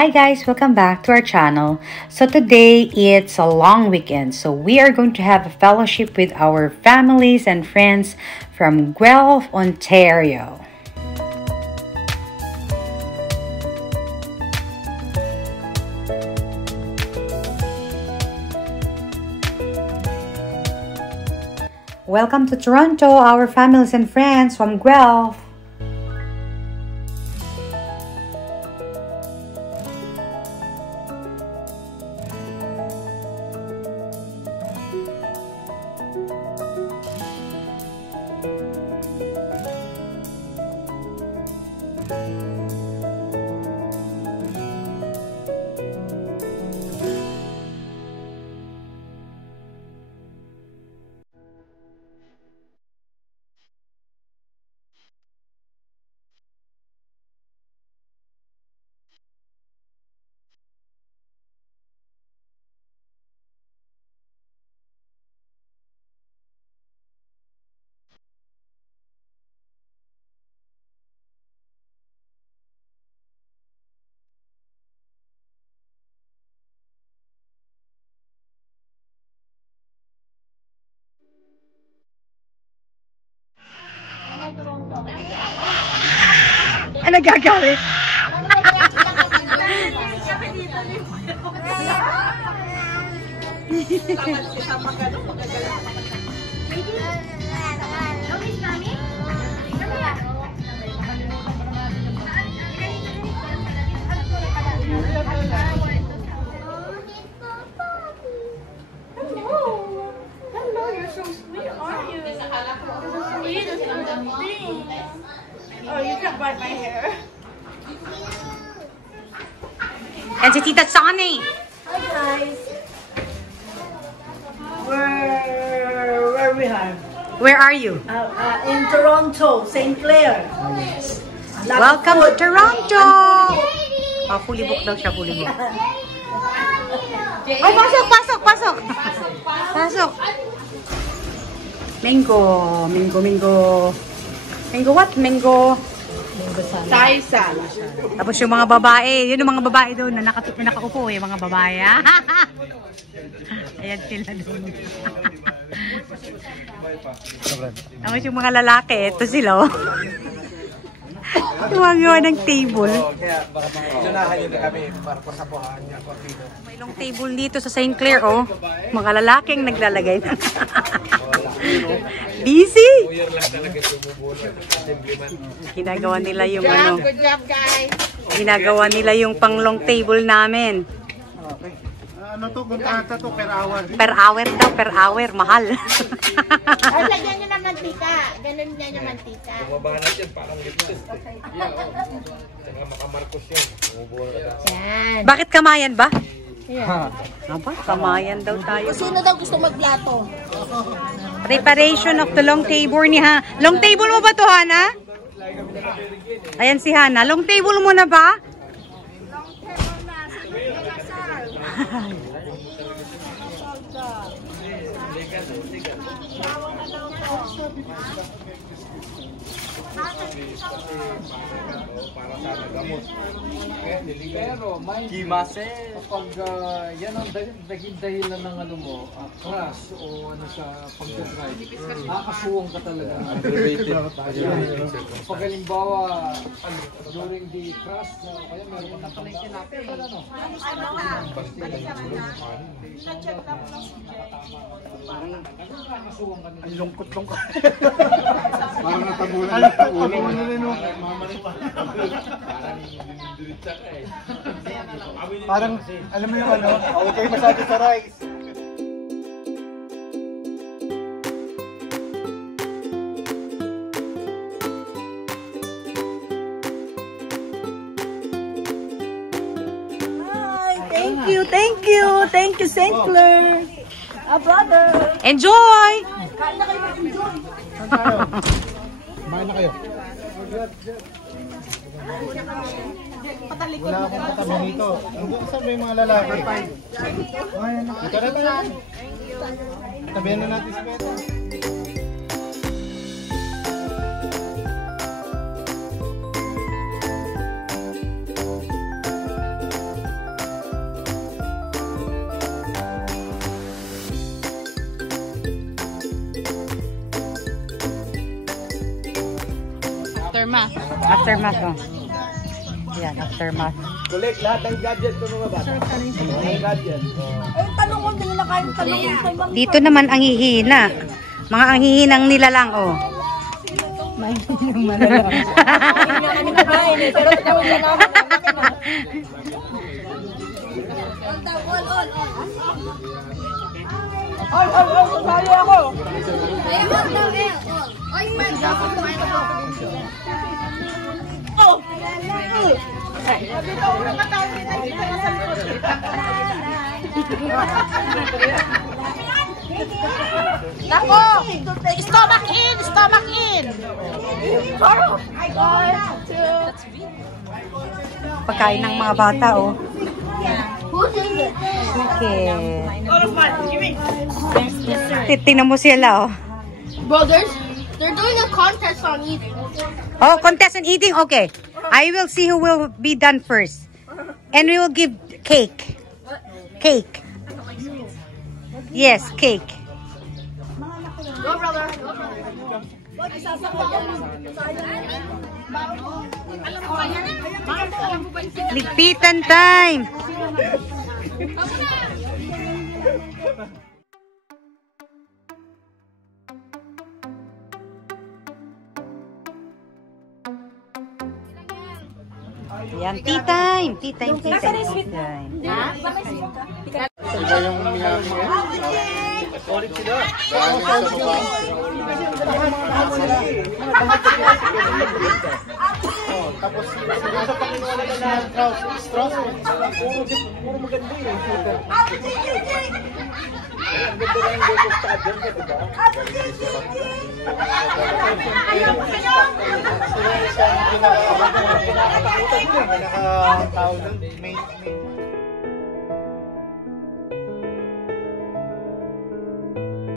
Hi guys, welcome back to our channel. So today it's a long weekend, so we are going to have a fellowship with our families and friends from Guelph, Ontario. Welcome to Toronto, our families and friends from Guelph. Ano gagawin? Hello, you're so sweet, aren't you? Sweetest thing. Oh, you can bite my hair. And si Tita Sonny. Hi guys. Where we are? Where are you? In Toronto, St. Clair. Welcome to Toronto! Oh, fully booked daw siya, fully booked. Oh, pasok, pasok, pasok! Pasok! Mango, mango, mango. Mango what? Mango. Taisa. Tapos yung mga babae, yun yung mga babae doon na nakaupo, yung mga babae. Ayan sila doon. Tapos yung mga lalaki, ito sila. Tuwag-gawa ng table. Kaya baka mga yun na kami para pasapuhan niya. May long table dito sa St. Clair, oh. Mga lalaking naglalagay na. Busy! Ginagawa nila yung ano. Good job, guys. Ginagawa nila yung pang long table namin. Ano to? Kontrata to per hour. Per hour daw, per hour. Mahal. Ay, lagyan nyo ng mantika. Ganun niya yung mantika. Bumabanat yan, parang lipsis. Saka makamarkos yan. Yan. Bakit kamayan ba? Aba, kamayan daw tayo. Sino daw gusto magplato? Preparation of the long table ni Ha. Long table mo ba to, Hana? Ayan si Hana. Long table mo na ba? Pero may kapag yan ang naging dahilan ng ano mo, crash o ano sa pagdadrive, nakakasuwang ka talaga. Pag halimbawa, during the crash, kaya meron kang nakalay sinapin, ano? Nakakasuwang ka nila. Ang lungkot-lungkot. Parang natabunan na ulo. Ano rin o? Parang, alam mo yung ano? Okay masyado sa rice. Thank you, thank you. Thank you, St. Clair. Brother. Enjoy! Kain na kayo mag-enjoy. Kumain na kayo. Wala akong katabi dito. Saan ba yung mga lalaki? Dito na tayo. Tabihan na natin si Peto. Aftermath. Aftermath, oh. Yan, aftermath. Collect lahat ng gadget ko mga bata. Mga gadget. Tanong ko, hindi na kayong tanong. Dito naman ang hihina. Mga ang hihinang nila lang, oh. Pero tawag na naman. Sali ako. Nako! Stomach in! Stomach in! Pagkain ng mga bata, oh. Okay. Tingnan mo sila, oh. Brothers, they're doing a contest on eating. Oh, contest on eating? Okay. I will see who will be done first. And we will give cake. Cake. Yes, cake. Go, brother. Ligpitan time. Yan, tea time. Tea time, tea time, tea time. Iba yung miyami. Ulit sila. Tapos sa Panginoon na Strauss, puro maganda yun. Ang ganda na yung logo sa agenda, di ba? Sila yung pinakatakutan nila. Pinakatao nun. Main